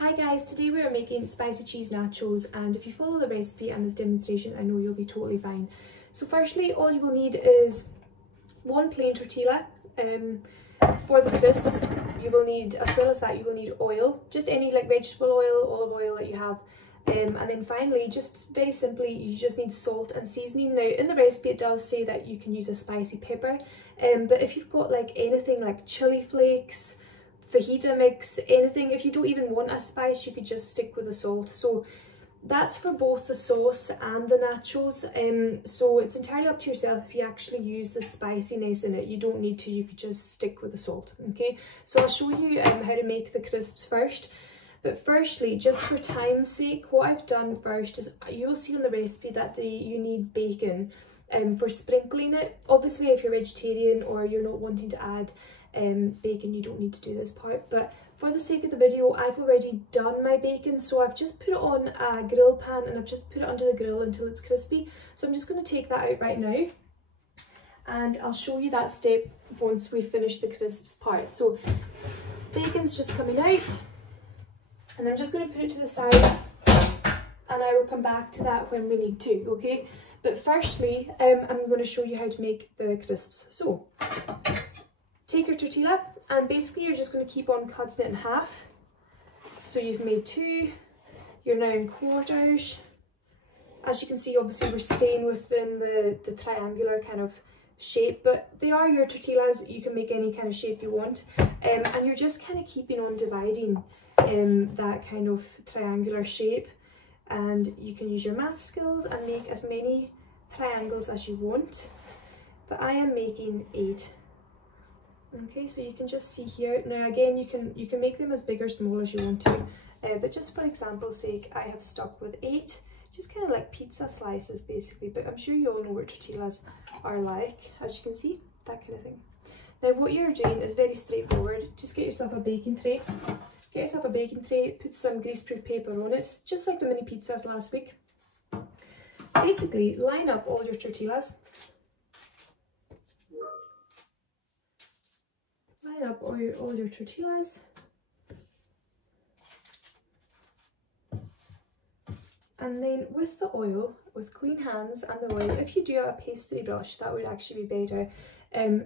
Hi guys, today we are making spicy cheese nachos, and if you follow the recipe and this demonstration I know you'll be totally fine. So firstly, all you will need is one plain tortilla. For the crisps you will need, as well as that, you will need oil, just any like vegetable oil, olive oil that you have. And then finally, just very simply, you just need salt and seasoning. Now in the recipe it does say that you can use a spicy pepper, but if you've got like anything like chili flakes, fajita mix, anything, if you don't even want a spice, you could just stick with the salt. So that's for both the sauce and the nachos. So it's entirely up to yourself if you actually use the spiciness in it. You don't need to, you could just stick with the salt. Okay, so I'll show you how to make the crisps first. But firstly, just for time's sake, what I've done first is, you'll see on the recipe that you need bacon for sprinkling it. Obviously if you're vegetarian or you're not wanting to add bacon, you don't need to do this part, but for the sake of the video I've already done my bacon, so I've just put it on a grill pan and I've just put it under the grill until it's crispy. So I'm just going to take that out right now and I'll show you that step once we finish the crisps part. So bacon's just coming out and I'm just going to put it to the side and I will come back to that when we need to, okay? But firstly, I'm going to show you how to make the crisps. So take your tortilla and basically you're just going to keep on cutting it in half. So you've made two, you're now in quarters. As you can see, obviously we're staying within the triangular kind of shape, but they are your tortillas, you can make any kind of shape you want. And you're just kind of keeping on dividing that kind of triangular shape, and you can use your math skills and make as many triangles as you want, but I am making 8. Okay, so you can just see here. Now again, you can make them as big or small as you want to, but just for example's sake I have stuck with 8, just kind of like pizza slices basically, but I'm sure you all know what tortillas are like, as you can see, that kind of thing. Now what you're doing is very straightforward. Just get yourself a baking tray. Get yourself a baking tray, put some greaseproof paper on it, just like the mini pizzas last week. Basically, line up all your tortillas. Line up all your tortillas. And then with the oil, with clean hands and the oil, if you do have a pastry brush, that would actually be better.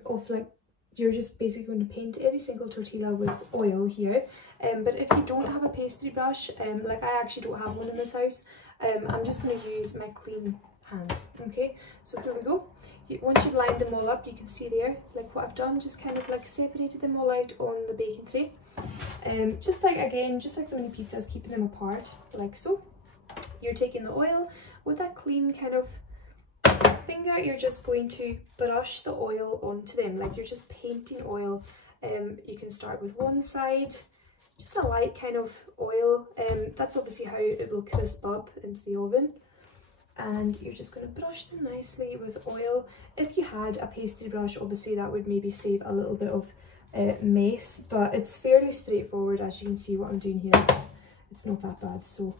Of like, you're just basically going to paint every single tortilla with oil here. But if you don't have a pastry brush, like I actually don't have one in this house, I'm just going to use my clean hands. Okay, so here we go. Once you've lined them all up, you can see there, like what I've done, just kind of like separated them all out on the baking tray. Just like, again, just like the mini pizzas, keeping them apart, like so. You're taking the oil with that clean kind of finger, you're just going to brush the oil onto them, like you're just painting oil. You can start with one side, just a light kind of oil, that's obviously how it will crisp up into the oven. And you're just going to brush them nicely with oil. If you had a pastry brush, obviously that would maybe save a little bit of mess, but it's fairly straightforward. As you can see what I'm doing here, it's not that bad. So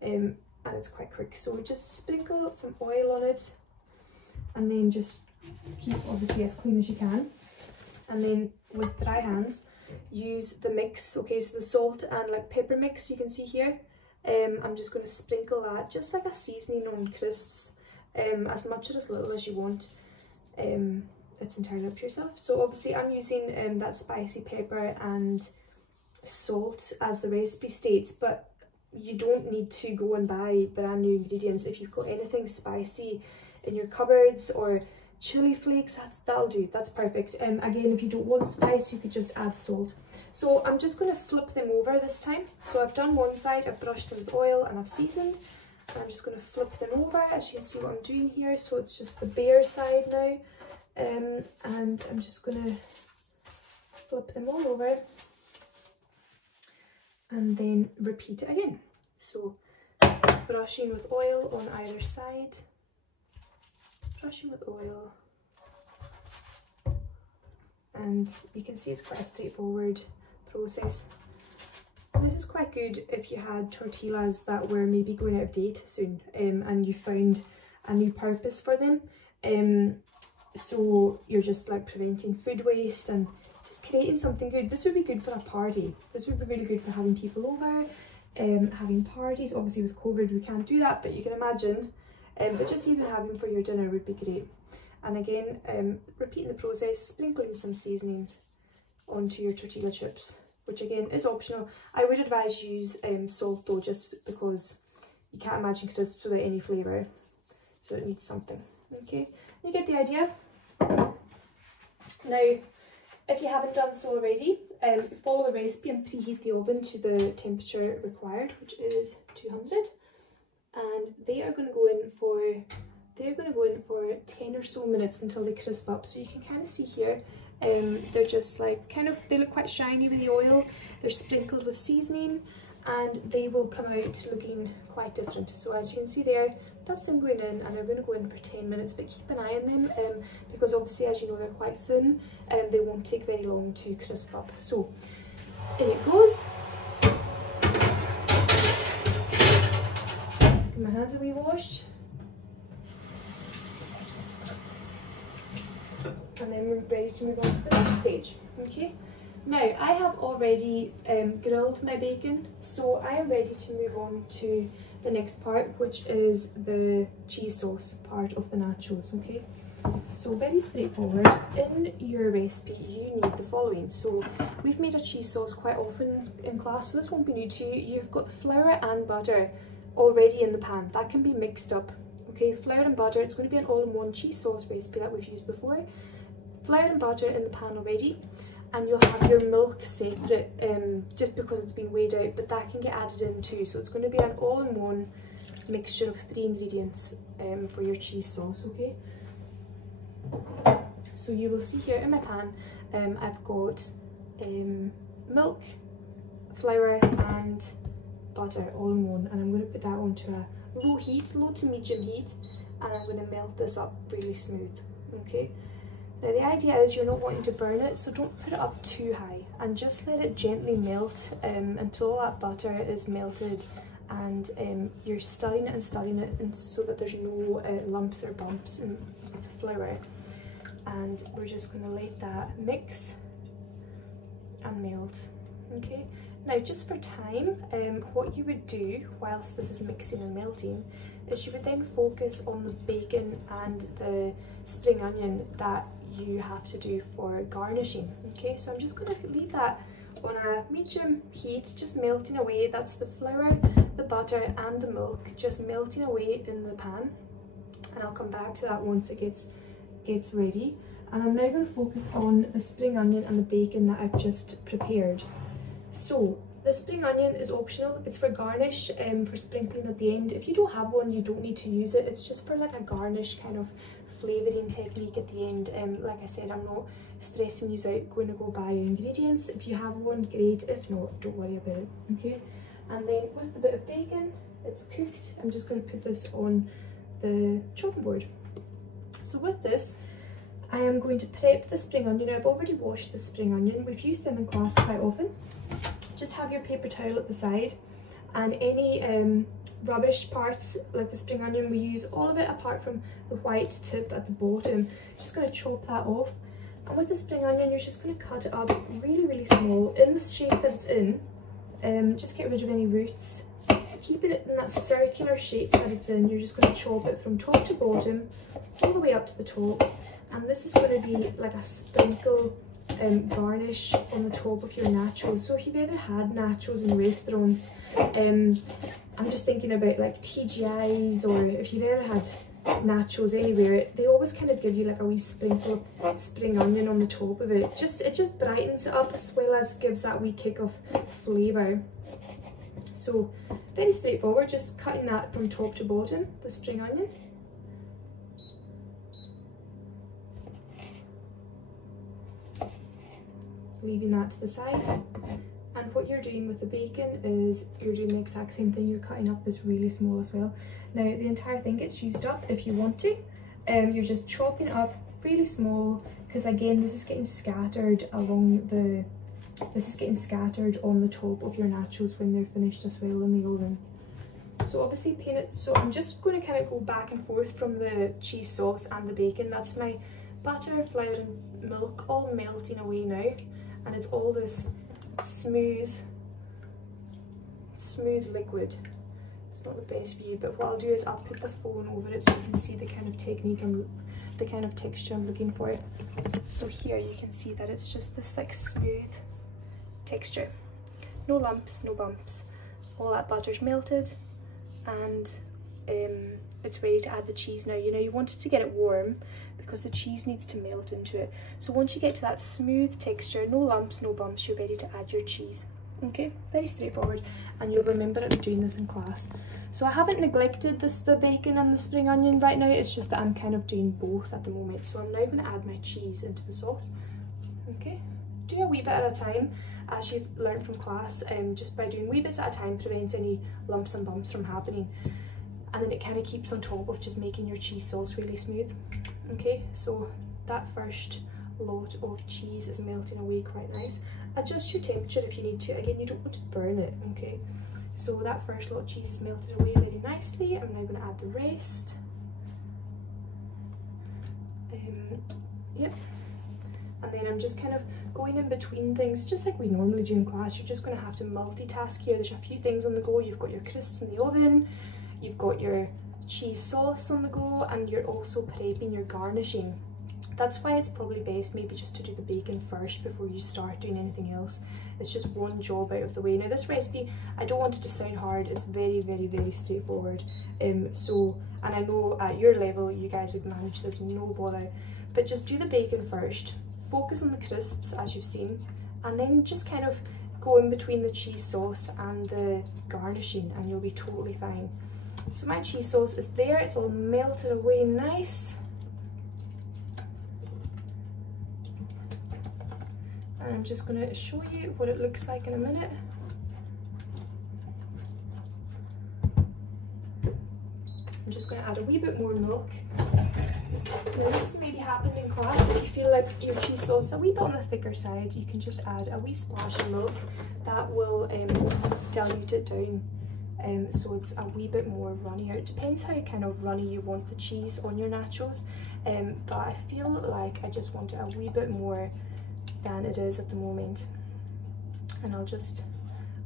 and it's quite quick, so just sprinkle some oil on it and then just keep obviously as clean as you can, and then with dry hands use the mix. Okay, so the salt and like pepper mix you can see here, I'm just going to sprinkle that just like a seasoning on crisps, as much or as little as you want. It's entirely up to yourself. So obviously I'm using that spicy pepper and salt as the recipe states, but you don't need to go and buy brand new ingredients. If you've got anything spicy in your cupboards or chili flakes, that'll do, that's perfect. Again, if you don't want spice, you could just add salt. So I'm just going to flip them over this time. So I've done one side, I've brushed them with oil and I've seasoned. I'm just going to flip them over, as you can see what I'm doing here. So it's just the bare side now, and I'm just going to flip them all over and then repeat it again. So brushing with oil on either side, brushing with oil, and you can see it's quite a straightforward process. This is quite good if you had tortillas that were maybe going out of date soon, and you found a new purpose for them, so you're just like preventing food waste and just creating something good. This would be good for a party. This would be really good for having people over, having parties. Obviously with COVID we can't do that, but you can imagine. But just even having for your dinner would be great. And again, repeating the process, sprinkling some seasoning onto your tortilla chips, which again is optional. I would advise you use salt though, just because you can't imagine crisps without any flavour, so it needs something. Okay, you get the idea. Now, if you haven't done so already, follow the recipe and preheat the oven to the temperature required, which is 200, and they are going to go in for 10 or so minutes until they crisp up. So you can kind of see here, they're just like they look quite shiny with the oil. They're sprinkled with seasoning, and they will come out looking quite different. So as you can see there, that's them going in, and they're going to go in for 10 minutes, but keep an eye on them because obviously, as you know, they're quite thin and they won't take very long to crisp up. So in it goes. Get my hands a wee washed. And then we're ready to move on to the next stage. Okay, now I have already grilled my bacon, so I am ready to move on to the next part, which is the cheese sauce part of the nachos. Okay, so very straightforward. In your recipe you need the following. So we've made a cheese sauce quite often in class, so this won't be new to you. You've got the flour and butter already in the pan. That can be mixed up. Okay, flour and butter. It's going to be an all-in-one cheese sauce recipe that we've used before. Flour and butter in the pan already, and you'll have your milk separate just because it's been weighed out, but that can get added in too. So it's going to be an all-in-one mixture of 3 ingredients for your cheese sauce. Okay, so you will see here in my pan I've got milk, flour and butter all in one, and I'm going to put that onto a low to medium heat, and I'm going to melt this up really smooth. Okay, now the idea is you're not wanting to burn it, so don't put it up too high, and just let it gently melt until all that butter is melted, and you're stirring it and so that there's no lumps or bumps in the flour. And we're just going to let that mix and melt. Okay, now just for time, what you would do whilst this is mixing and melting is you would then focus on the bacon and the spring onion that you have to do for garnishing. Okay, so I'm just going to leave that on a medium heat, just melting away. That's the flour, the butter and the milk just melting away in the pan, and I'll come back to that once it gets ready. And I'm now going to focus on the spring onion and the bacon that I've just prepared. So the spring onion is optional. It's for garnish, for sprinkling at the end. If you don't have one, you don't need to use it. It's just for like a garnish kind of flavouring technique at the end. Like I said, I'm not stressing you out going to go buy ingredients. If you have one, great. If not, don't worry about it. Okay, and then with the bit of bacon, it's cooked. I'm just going to put this on the chopping board. So with this, I am going to prep the spring onion. I've already washed the spring onion. We've used them in class quite often. Just have your paper towel at the side, and any rubbish parts like the spring onion, we use all of it apart from the white tip at the bottom. Just going to chop that off, and with the spring onion you're just going to cut it up really small in the shape that it's in. Just get rid of any roots, keeping it in that circular shape that it's in. You're just going to chop it from top to bottom all the way up to the top, and this is going to be like a sprinkle garnish on the top of your nachos. So if you've ever had nachos in restaurants, I'm just thinking about like TGI's, or if you've ever had nachos anywhere, they always kind of give you like a wee sprinkle of spring onion on the top of it. It just brightens it up as well as gives that wee kick of flavour. So very straightforward, just cutting that from top to bottom, the spring onion. Leaving that to the side, and what you're doing with the bacon is you're doing the exact same thing. You're cutting up this really small as well. Now the entire thing gets used up if you want to. You're just chopping it up really small, because again this is getting scattered along the on the top of your nachos when they're finished as well in the oven. So obviously paint it. So I'm just going to kind of go back and forth from the cheese sauce and the bacon. That's my butter, flour and milk all melting away now, and it's all this smooth liquid. It's not the best view, but what I'll do is I'll put the phone over it so you can see the kind of technique and the kind of texture I'm looking for. So here you can see that it's just this like smooth texture, no lumps, no bumps. All that butter's melted, and it's ready to add the cheese now. You know, you wanted to get it warm because the cheese needs to melt into it. So once you get to that smooth texture, no lumps, no bumps, you're ready to add your cheese. Okay, very straightforward, and you'll remember it doing this in class. So I haven't neglected the bacon and the spring onion right now, it's just that I'm kind of doing both at the moment. So I'm now going to add my cheese into the sauce. Okay, do a wee bit at a time, as you've learned from class. Just by doing wee bits at a time prevents any lumps and bumps from happening, and then it kind of keeps on top of just making your cheese sauce really smooth. Okay, so that first lot of cheese is melting away quite nice. Adjust your temperature if you need to. Again, you don't want to burn it. Okay, so that first lot of cheese is melted away very nicely. I'm now going to add the rest. Yep, and then I'm just kind of going in between things, just like we normally do in class. You're just going to have to multitask here. There's a few things on the go. You've got your crisps in the oven, you've got your cheese sauce on the go, and you're also prepping your garnishing. That's why it's probably best maybe just to do the bacon first before you start doing anything else. It's just one job out of the way. Now this recipe, I don't want it to sound hard, it's very, very, very straightforward. And I know at your level you guys would manage this no bother, but just do the bacon first, focus on the crisps as you've seen, and then just kind of go in between the cheese sauce and the garnishing and you'll be totally fine. So my cheese sauce is there, it's all melted away nice. And I'm just going to show you what it looks like in a minute. I'm just going to add a wee bit more milk. Now this has maybe happened in class. If you feel like your cheese sauce is a wee bit on the thicker side, you can just add a wee splash of milk. That will dilute it down, so it's a wee bit more runnier. It depends how kind of runny you want the cheese on your nachos, but I feel like I just want it a wee bit more than it is at the moment. And I'll just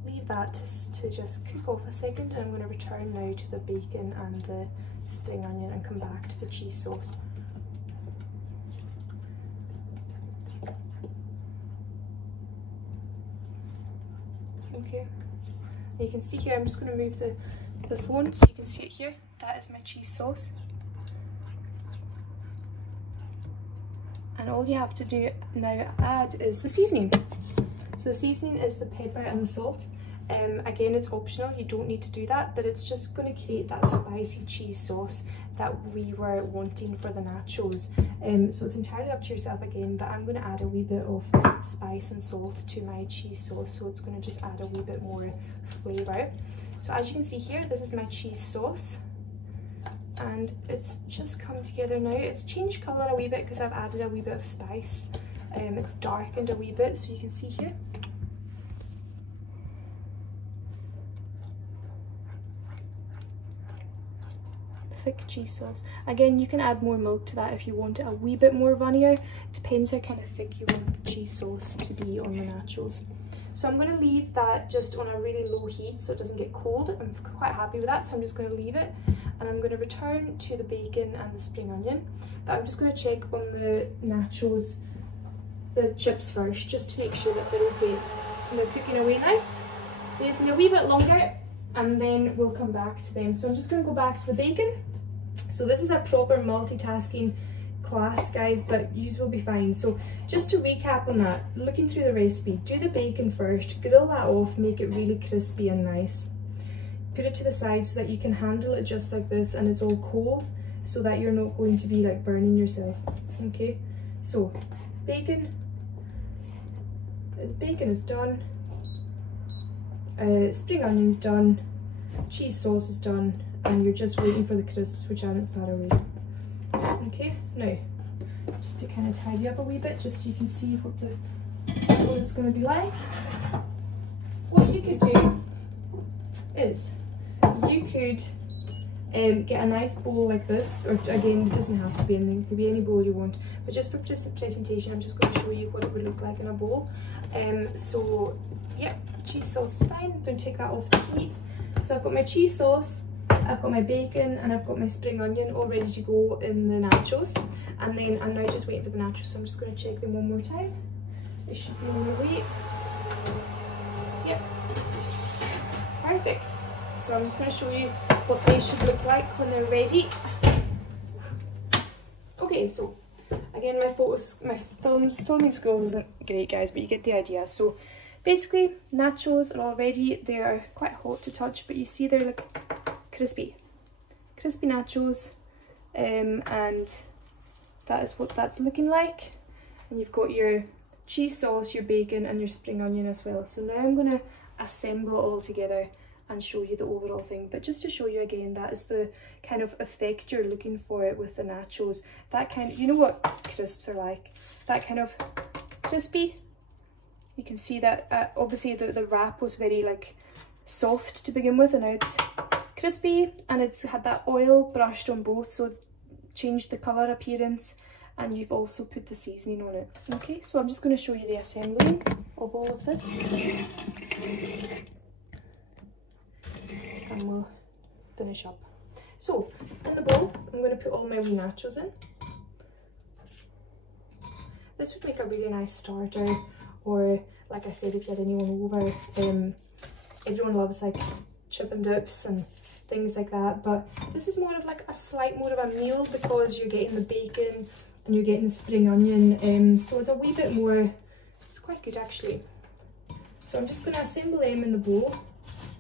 leave that to just cook off a second, and I'm going to return now to the bacon and the spring onion and come back to the cheese sauce. Okay, you can see here, I'm just going to move the phone so you can see it here. That is my cheese sauce. And all you have to do now add is the seasoning. So the seasoning is the pepper and the salt. Again, it's optional, you don't need to do that, but it's just going to create that spicy cheese sauce that we were wanting for the nachos. So it's entirely up to yourself again, but I'm going to add a wee bit of spice and salt to my cheese sauce, so it's going to just add a wee bit more flavour. So as you can see here, this is my cheese sauce, and it's just come together now. It's changed colour a wee bit because I've added a wee bit of spice. It's darkened a wee bit, so you can see here. Thick cheese sauce. Again, you can add more milk to that if you want it a wee bit more runnier. Depends how kind of thick you want the cheese sauce to be on the nachos. So I'm going to leave that just on a really low heat so it doesn't get cold. I'm quite happy with that, so I'm just going to leave it, and I'm going to return to the bacon and the spring onion. But I'm just going to check on the nachos, the chips first, just to make sure that they're okay. And they're cooking away nice. They're using a wee bit longer, and then we'll come back to them. So I'm just going to go back to the bacon. So this is a proper multitasking class, guys, but you will be fine. So just to recap on that, looking through the recipe, do the bacon first, grill that off, make it really crispy and nice. Put it to the side so that you can handle it just like this, and it's all cold so that you're not going to be like burning yourself. Okay, so bacon is done, spring onion's done, cheese sauce is done, and you're just waiting for the crisps, which aren't far away. Okay, now just to kind of tidy up a wee bit, just so you can see what it's going to be like. What you could do is you could get a nice bowl like this, or again, it doesn't have to be anything, it could be any bowl you want, but just for presentation I'm just going to show you what it would look like in a bowl. So yeah, cheese sauce is fine. I'm going to take that off the heat. So I've got my cheese sauce, I've got my bacon, and I've got my spring onion all ready to go in the nachos, and then I'm now just waiting for the nachos, so I'm just going to check them one more time. They should be on their way. Yep, perfect. So I'm just going to show you what they should look like when they're ready. Okay, so again, my filming skills isn't great, guys, but you get the idea. So basically, nachos are all ready. They are quite hot to touch, but you see they're like crispy nachos, and that is what that's looking like. And you've got your cheese sauce, your bacon, and your spring onion as well. So now I'm going to assemble it all together and show you the overall thing, but just to show you again, that is the kind of effect you're looking for it with the nachos. That kind of, you know what crisps are like, that kind of crispy. You can see that obviously the wrap was very like soft to begin with, and now it's crispy, and it's had that oil brushed on both, so it's changed the colour appearance, and you've also put the seasoning on it. Okay, so I'm just going to show you the assembling of all of this, and we'll finish up. So in the bowl I'm going to put all my wee nachos in. This would make a really nice starter, or like I said, if you had anyone over, everyone loves like chip and dips and things like that, but this is more of like a slight more of a meal because you're getting the bacon and you're getting the spring onion, so it's a wee bit more, it's quite good actually. So I'm just going to assemble them in the bowl,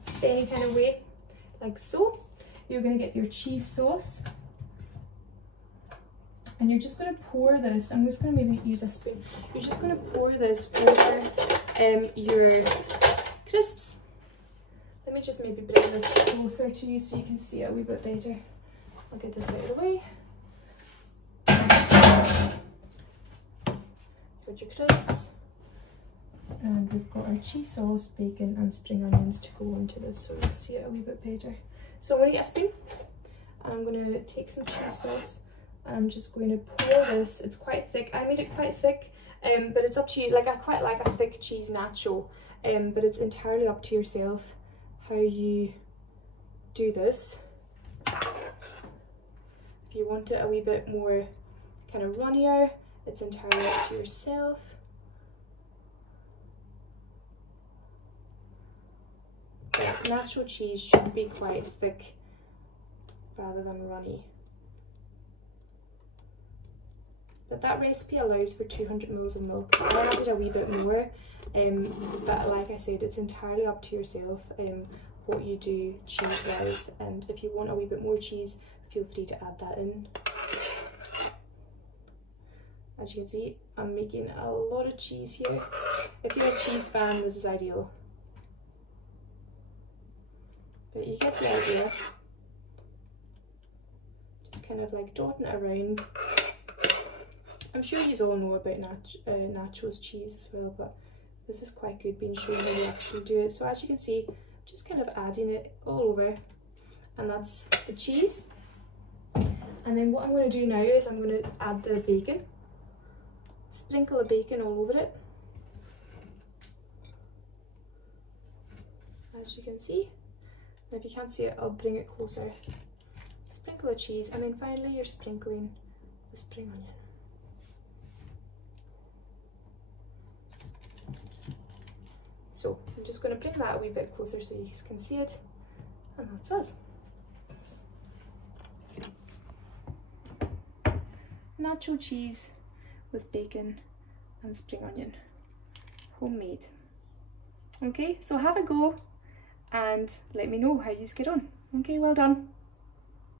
just any kind of way, like so. You're going to get your cheese sauce, and you're just going to pour this, I'm just going to maybe use a spoon, you're just going to pour this over your crisps. Let me just maybe bring this closer to you so you can see it a wee bit better. I'll get this out of the way. Got your crisps, and we've got our cheese sauce, bacon and spring onions to go into this, so you'll see it a wee bit better. So I'm going to get a spoon, and I'm going to take some cheese sauce, and I'm just going to pour this. It's quite thick, I made it quite thick, but it's up to you. Like, I quite like a thick cheese nacho, but it's entirely up to yourself how you do this. If you want it a wee bit more kind of runnier, it's entirely up to yourself. But nacho cheese should be quite thick rather than runny. But that recipe allows for 200 ml of milk. I added a wee bit more, but like I said, it's entirely up to yourself what you do cheese wise, and if you want a wee bit more cheese, feel free to add that in. As you can see, I'm making a lot of cheese here. If you're a cheese fan, this is ideal. But you get the idea. Just kind of like dotting it around. I'm sure you all know about Nachos cheese as well, but this is quite good being shown how you actually do it. So as you can see, just kind of adding it all over, and that's the cheese. And then what I'm going to do now is I'm going to add the bacon. Sprinkle the bacon all over it, as you can see. And if you can't see it, I'll bring it closer. Sprinkle the cheese, and then finally you're sprinkling the spring onion. So I'm just going to bring that a wee bit closer so you can see it, and that's us. Nacho cheese with bacon and spring onion, homemade. Okay, so have a go and let me know how you get on. Okay, well done.